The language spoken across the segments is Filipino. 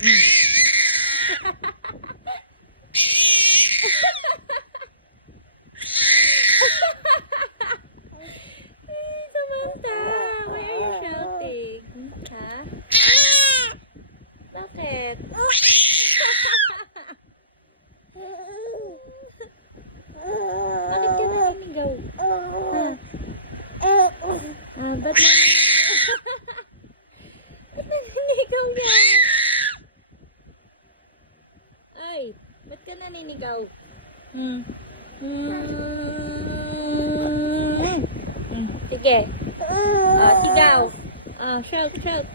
Samantha, why are you shouting? Ha? Bakit? Bakit ka naninigaw? Ba't naninigaw yan? Ay, ba't ka naninigaw? Sige. Sigaw. Shout, shout.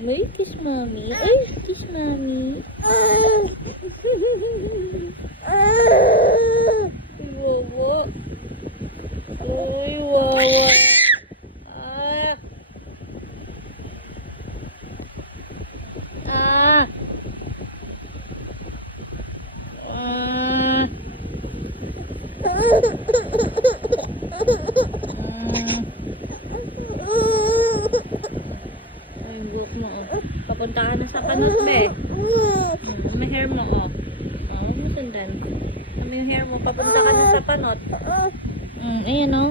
Ay, kiss mommy. Ay, kiss mommy. Ay, wawa. Ay, wawa. Ay, buhok mo, oh. Papunta ka na sa panot, be. May hair mo, oh. Huwag mo sundan. May hair mo, papunta ka na sa panot. Ayan, oh.